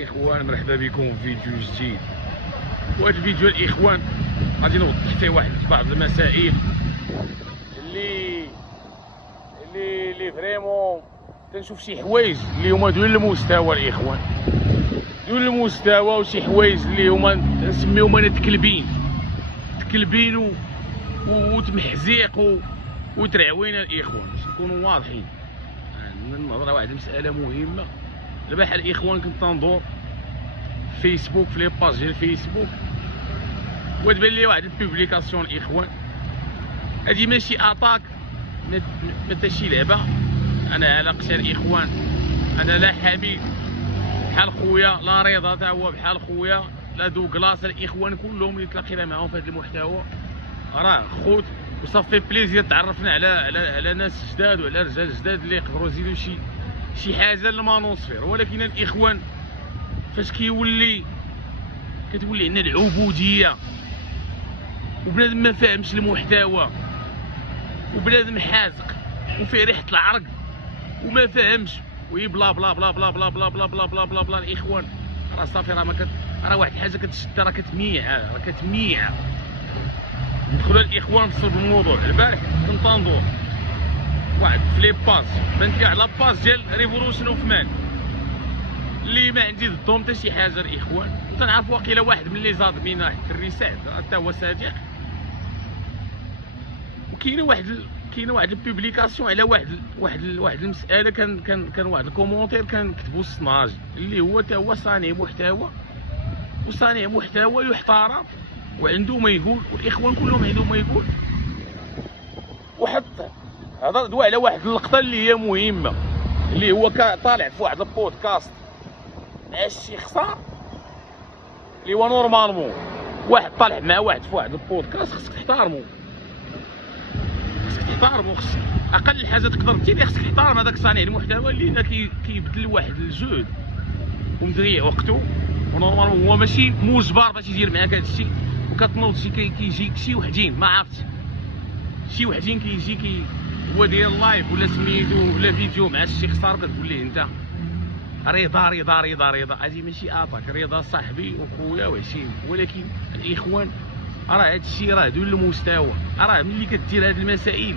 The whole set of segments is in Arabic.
اخوان مرحبا بكم في فيديو جديد. وهذا الفيديو الاخوان غادي نوضح فيه بعض المسائل اللي فريمون كنشوف شي حوايج اللي هما دون المستوى الاخوان، دون المستوى، وشي حوايج اللي هما نسميهم انا تكلبين وتمحزيق وترعوينا الاخوان باش نكونوا واضحين. نهضر على واحد المساله مهمه. دابا حال الاخوان كنت تنظر فيسبوك في لي باج ديال الفيسبوك وتبان لي واحد البوبليكاسيون الاخوان، هادي ماشي اتاك، ما شي لعبه. انا على قشر الاخوان، انا لا حبيب بحال خويا، لا رضا تا هو بحال خويا، لا دوغلاس، الاخوان كلهم اللي تلاقينا معاهم في هذا المحتوى راه خوت، وصافي بليزير تعرفنا على ناس جداد وعلى رجال جداد اللي يقدروا يزيدوا شي حاجه للمانوسفير. ولكن الاخوان فاش كتولي عندنا العبوديه وبنادم ما فاهمش المحتوى وبنادم حازق وفيه ريحه العرق وما فاهمش وي بلا بلا بلا بلا بلا بلا بلا بلا بلا بلا بلا الاخوان راه صافي، راه واحد الحاجه كتشد، راه كتميع. ندخلوا الاخوان في صلب الموضوع. البارح كنت ننظر واحد في لي باج، بانت لي على باج ديال ريفولوشن اوف مان اللي ما عندي ضدهم حتى شي حاجه الاخوان، وتنعرف واقيلا واحد من لي زادمين واحد الرسال حتى هو صديق. وكاينه واحد البوبليكاسيون على واحد المساله، كان واحد الكومونتير كان كتبو الصناج اللي هو حتى هو صانع محتوى، وصانع محتوى يحترم وعنده ما يقول، والاخوان كلهم عندهم ما يقول. وحط هضر دوا على واحد اللقطه اللي هي مهمه، اللي هو طالع في واحد البودكاست مع الشيخ صار، اللي هو نورمالمون واحد طالع مع واحد في واحد البودكاست خصك تحترمو، خصك اقل حاجه تقدر دير خصك تحترم هذاك صانع المحتوى اللي كيبذل واحد الجهد ومضيع وقته، ونورمالمون هو ماشي مجبر باش يدير معاك هذا الشيء. وكتنوض كيجيك شي وحدين ما عرفتش، شي وحدين كيجي هو داير لايف ولا سميتو ولا فيديو مع الشيخ صار، كتقول ليه انت رضا رضا رضا رضا، هادي ماشي اتاك، رضا صاحبي وخويا وعشيم. ولكن الاخوان راه هاد الشيء راه دون المستوى، راه ملي كدير هاد المسائل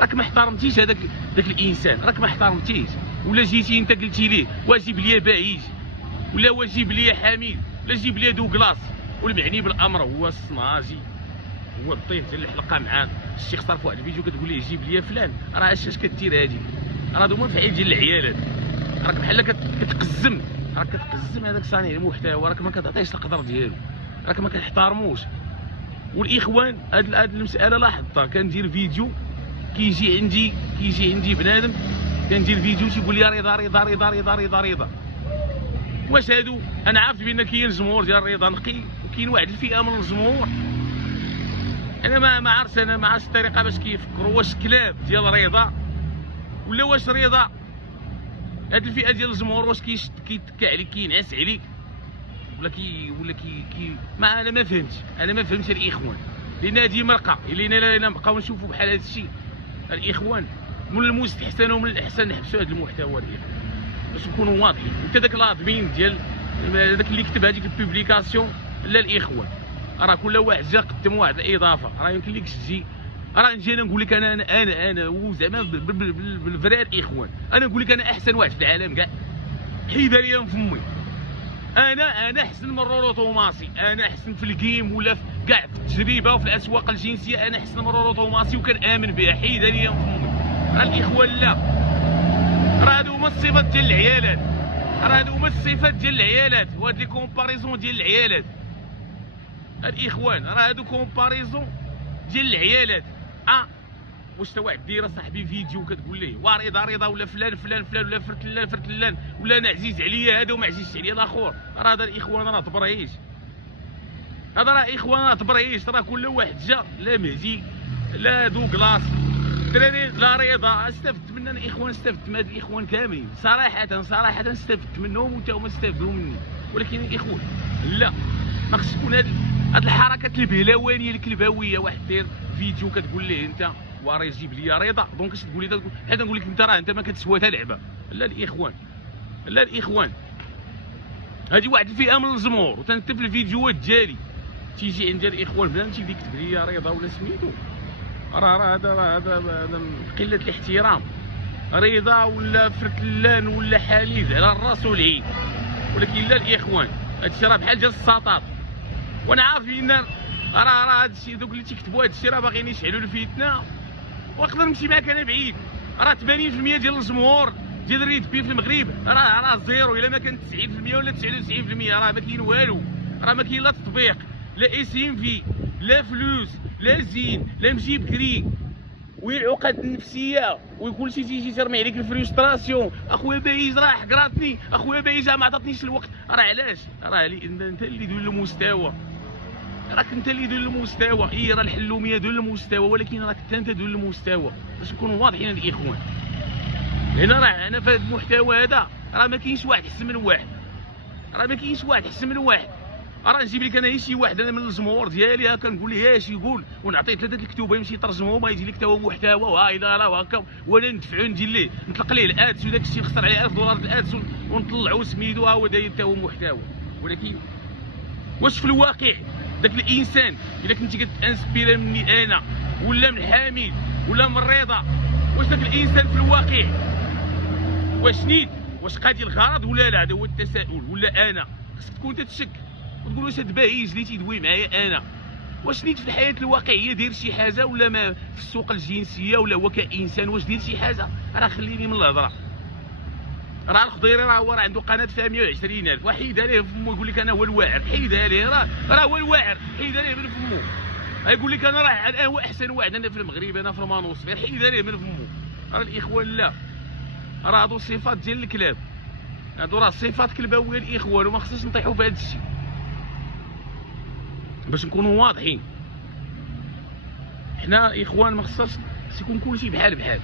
راك ما احترمتيش هذاك الانسان، راك ما احترمتيش، ولا جيتي انت قلتي ليه واجيب لي بعيد ولا واجيب لي حميد ولا جيب لي دوغلاس، والمعني بالامر هو الصناجي، هو الضيف ديال الحلقه معاك الشيخ صار في واحد الفيديو كتقول ليه جيب لي فلان. راه اش كدير هادي؟ راه هادو فعيل ديال العيالات، راك بحال كتقزم، هذاك صانع المحتوى، راك ما كتعطيش القدر ديالو، راك ما كتحترموش. والاخوان هاد المساله لاحظتها، كندير فيديو كيجي عندي بنادم كندير فيديو تيقول لي رضا رضا رضا رضا رضا رضا. واش هادو؟ انا عارف بان كاين الجمهور ديال الرضا نقي، وكاين واحد الفئه من الجمهور انا ما عرفتش الطريقه باش كيفكروا، واش كلاب ديال رضا ولا واش رضا هاد الفئه ديال الجمهور واش كيتكى عليك كينعس عليك ولا ما انا ما فهمتش الاخوان، لان هذه مرقه اللي نبقاو نشوفوا بحال هذا الشيء. الاخوان من المستحسن ومن الاحسن نحبسوا هذا المحتوى الاخوان باش نكونوا واضحين. انت داك الادمين ديال داك اللي كتب هذيك البوبليكاسيون، لا الاخوان راه كل واحد جا قدم واحد الاضافه، راه يمكن لكش تجي، راه نجي انا نقول لك انا وزعما بالفري الاخوان، انا نقول لك انا احسن واحد في العالم كاع، حيد ليا من فمي، انا احسن من رورو توماسي، انا احسن في الجيم ولا كاع في التجربه وفي الاسواق الجنسيه، انا احسن من رورو توماسي وكنامن بها، حيد ليا من فمي. راه الاخوان لا، راه هادو هما الصفات ديال العيالات، وهاد لي كومباريزون ديال العيالات الاخوان، راه هادو كومباريزون ديال العيالات. واش تا واحد دايره صاحبي فيديو كتقول ليه رضا رضا ولا فلان فلان فلان ولا فرتلان فرتلان ولا انا عزيز عليا هذا وما عزيزش عليا الاخر، راه هذا الاخوان راه تبرهيش، هذا راه اخوان راه تبرهيش. راه كل واحد جا لا مهدي لا دوغلاس دراري لا رضا، استفدت من انا اخوان، استفدت من هاد الاخوان كاملين صراحه استفدت منهم وتا هما استفدوا مني. ولكن الاخوان لا، ما خصش تكون هاد الحركات البهلوانيه الكلباويه، واحد دير فيديو كتقول ليه انت وراه يجيب لي رضا دونك اش تقول لي؟ حيت نقول لك انت راه انت ما كتسوى حتى لعبه. لا الاخوان هذه واحد الفئه من الجمهور. وتنت في الفيديوهات ديالي تيجي عند الاخوان بلا تيجي يكتب لي رضا ولا سميتو، راه هذا قله الاحترام. رضا ولا فرتلان ولا حليد على الراس والعين، ولكن لا الاخوان هادشي راه بحال ديال السطاط. وانا عارف بان راه هادشي دوك اللي تيكتبوا هادشي راه باغيين يشعلوا الفتنه. ونقدر نمشي معاك انا بعيد، راه 80% ديال الجمهور ديال الريد بي في المغرب راه زيرو، الا ما كان 90% ولا 99%، راه ما كاين والو. راه ما كاين لا تطبيق، لا اس ام في، لا فلوس، لا زين، لا مشي بكري. وين العقد النفسيه وكل شيء تيجي ترمي عليك الفريستراسيون. اخويا بايز راه حقراتني، اخويا بايز ما عطاتنيش الوقت. راه علاش؟ راه انت اللي دول المستوى، راك انت اللي دول المستوى. راه الحلوميه دول المستوى، ولكن راك انت دول المستوى باش نكونوا واضحين الاخوان. هنا راه انا في هذا المحتوى هذا راه ما كاينش واحد احسن من واحد، راه ما كاينش واحد احسن من واحد. راه نجيب لك انا شي واحد انا من الجمهور ديالي هكا نقول ليه اش يقول، ونعطيه 3 الكتوبه يمشي يترجمهم ويجي لك تا هو محتوى وهايلا راه هكا، وانا ندفعو ندير ليه نطلق ليه الادس وداك الشيء نخسر عليه $1000 الادس ونطلعو سميتو ها هو داير تا هو محتوى. ولكن واش في الواقع داك الانسان الا كنتي كتانسبيرا مني انا ولا من حميد ولا من رضا، واش داك الانسان في الواقع واش نيت واش قادي الغرض ولا لا؟ هذا هو التساؤل. ولا انا خصك تكون تتشك وتقول واش هاد باهيج اللي تيدوي معايا انا واش نيت في الحياه الواقعيه داير شي حاجه، ولا ما في السوق الجنسيه، ولا هو كانسان واش داير شي حاجه؟ راه خليني من الهضره. راه الخضيري راه هو عنده قناه فيها 120,000، وحيدها ليه فمو يقول لك انا هو الواعر، حيدها ليه راه هو الواعر، حيدها ليه من فمو. يقول لك انا راه هو احسن واحد انا في المغرب، انا في المانوسفير، حيدها ليه من فمو. راه الاخوان لا، راه هادو صفات ديال الكلاب، هادو راه صفات كلباويه الاخوان، وما خصناش نطيحوا في هذا الشيء باش نكونوا واضحين. حنا اخوان ما خصناش يكون كلشي بحال بحال.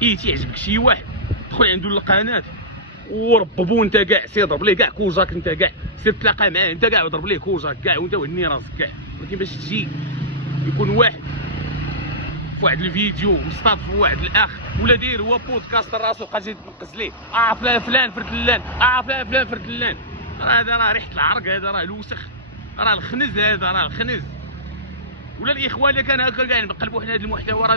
تيعجبك شي واحد دخل عنده القناه ورببو انت كاع، سير ضرب ليه كاع كوزاك، انت كاع سير تلاقى معاه انت كاع وضرب ليه كوزاك كاع وانت وهني راسك كاع. ولكن باش تجي يكون واحد في واحد الفيديو مستضيف واحد الاخ ولا داير هو بودكاست راسو بقى تجي تنقص ليه فلان فلان فرتلان، فلان فلان فرتلان، راه هذا راه ريحه العرق، هذا راه الوسخ، راه الخنز، هذا راه الخنز. ولا الاخوان اللي كان هكا كاع نقلبوا حنا هذا المحتوى راه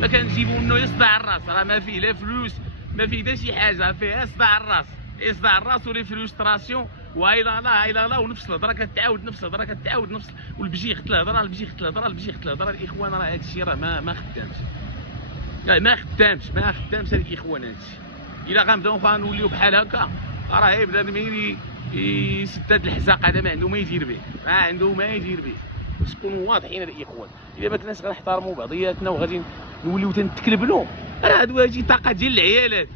ما كنجيبوا منه يصدع الراس، راه ما فيه لا فلوس ما فيه حتى شي حاجه، فيه صداع الراس، صداع الراس ولي فريستراسيون وهايلا لا هايلا لا، ونفس الهضره كتعاود، نفس الهضره كتعاود، نفس والبجيخ الهضره، البجيخ الهضره، البجيخ الهضره. الاخوان راه هذا الشيء راه ما خدامش، لا ما خدامش الاخوان. هذا الشيء الا غنبداو غنوليو بحال هكا راه يبدا يسد هذا الحزاق هذا، ما عنده ما يدير به، ما عنده ما يدير به. باش نكونوا واضحين الاخوان، الا ما كناش غنحترموا بعضياتنا وغادي نوليو تنتكلبلوا، راه هادو هادي طاقه ديال العيالات.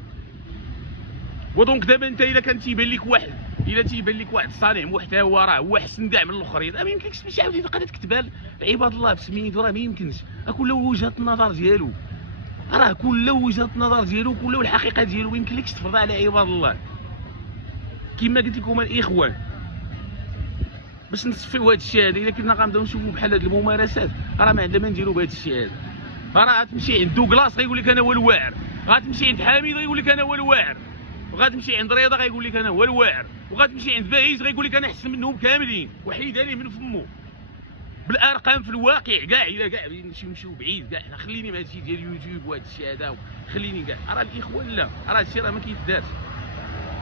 ودونك دابا انت الا كان تيبان لك واحد، الا تيبان لك واحد صانع محتوى راه هو احسن كاع من الاخرين، ما يمكنش تمشي عاودي تبقى تكتبها عباد الله بسميتو، راه ما يمكنش. كل وجهه النظر ديالو، راه كل وجهه النظر ديالو، كل الحقيقه ديالو، ما يمكنلكش تفرضها على عباد الله. كما قلت لكم الاخوان باش نصفيو هذا الشيء هذا، الا كنا غنبداو نشوفوا بحال هاد الممارسات راه ما عندنا ما نديروا بهذا الشيء هذا. راه غتمشي عند دوغلاس غيقول لك انا هو الواعر، غتمشي عند حميد غيقول لك انا هو الواعر، وغتمشي عند رضا غيقول لك انا هو الواعر، وغتمشي عند بايز غيقول لك انا احسن منهم كاملين، وحيد عليه من فمو بالارقام. في الواقع كاع الا كاع نمشيو بعيد كاع، خليني من هذا الشيء ديال اليوتيوب وهذا الشيء هذا، خليني كاع. راه الاخوان لا، راه هذا الشيء راه ما كيتدارش،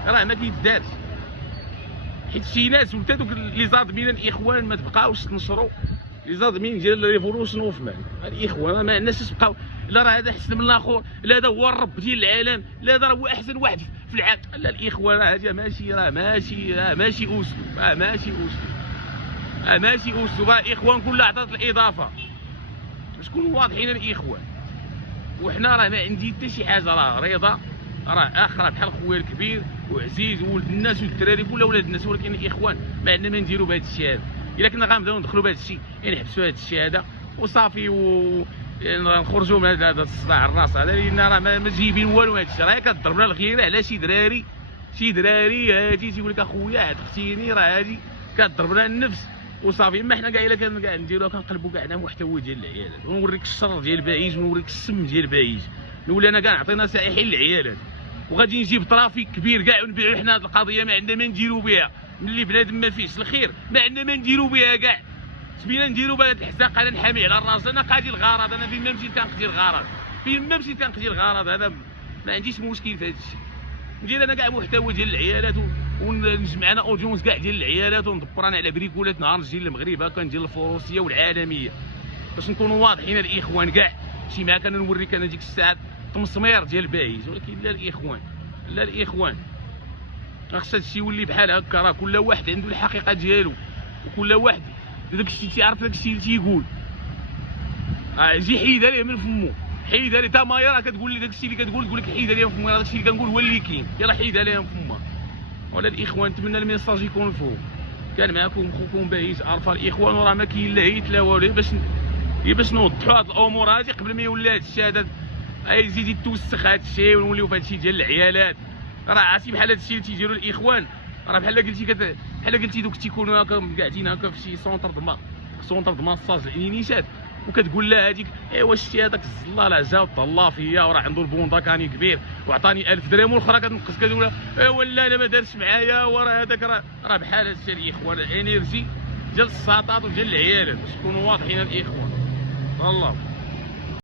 راه ما كيتدارش. حيت شي ناس وتا دوك لي زادمين الاخوان ما تبقاوش تنشروا لي زادمين ديال ريفولوشن اوف مان. الاخوان ما عندناش تبقاو لا راه هذا احسن من الاخر، لا هذا هو الرب ديال العالم، لا هذا هو احسن واحد في العالم. لا الاخوان راه هذه ماشي اسلوب، ماشي اسلوب. الاخوان كلها عطات الاضافه باش نكونوا واضحين الاخوان. وحنا راه ما عندي حتى شي حاجه، راه رضا راه اخر بحال خويا الكبير وعزيز وولد الناس والدراري كلها ولاد الناس، ولكن الاخوان ما عندنا ما نديروا بهذا الشيء هذا. الا كنا غنبداو ندخلوا بهذا الشيء نحبسوا هذا الشيء هذا وصافي، نخرجوا من هذا الصداع الراس هذا، لان راه ما جايبين والو. هذا الشيء راه كضربنا الغيره على شي دراري هادي تيقول لك اخويا عتقتيني، راه هادي كضربنا النفس وصافي. اما حنا كاع الا كان كاع نديروها كنقلبوا كاع على محتوى ديال العيالات، ونوريك الشر ديال بايج ونوريك السم ديال بايج، نولي انا كاع نعطي نصائح للعيالات، وغادي نجيب ترافيك كبير كاع ونبيعوا حنا هذه القضيه، ما عندنا ما نديروا بها، ملي بنادم ما فيهش الخير ما عندنا ما نديرو بها كاع. سبينا نديرو بهاد الحزاق هذا نحامي على الراس. انا قاضي الغرض، انا فين ما مشيت كنقضي الغرض، فين ما مشيت كنقضي الغرض. انا ما عنديش مشكل في هذا الشيء. ندير انا كاع محتوى ديال العيالات ونجمع انا اوديونس كاع ديال العيالات وندبر انا على بريكولات نهار نجي للمغرب هكا ندير الفروسيه والعالميه باش نكونوا واضحين الاخوان كاع. شي معاك انا نوريك انا ديك الساعه تمسمير ديال بايز، ولكن لا الاخوان لا الاخوان خاص هادشي يولي بحال هكا. راه كل واحد عنده الحقيقه ديالو وكل واحد داك الشيء تيعرف داك الشيء اللي تيقول. جي حيدها ليه من فمو، حيدها ليه. تا مايا راه كتقول لي داك الشيء اللي كتقول تقول لك حيدها ليه من فمو. داك الشيء اللي كنقول هو اللي كاين، يلاه حيدها ليه من فمها. ولا الاخوان نتمنى الميساج يكون مفهوم. كان معكم خوكم بايز الفا الاخوان، وراه ما كاين لا هيت لا والو، باش نوضحوا هاد الامور هادي قبل ما يولي هاد الشيء هذا يزيد يتوسخ هاد الشيء ونوليو في هاد الشيء ديال العيالات. راه عرفتي بحال هاد الشيء اللي تيديروا الاخوان راه بحال قلتي دوك تيكونوا هكا قاعدين هكا في شي سونتر د ماساج الانيشات وكتقول لها هذيك ايوا شتي هذاك الزلال عزا طلا فيا وراه عنده البوندا كاني كبير وعطاني 1000 درهم، والاخرى كتنقص كتقول لها ايوا لا انا ما دارش معايا وراه هذاك راه بحال هذا الشيء الاخوان. الانرجي ديال الساطات وديال العيالات باش تكونوا واضحين الاخوان. الله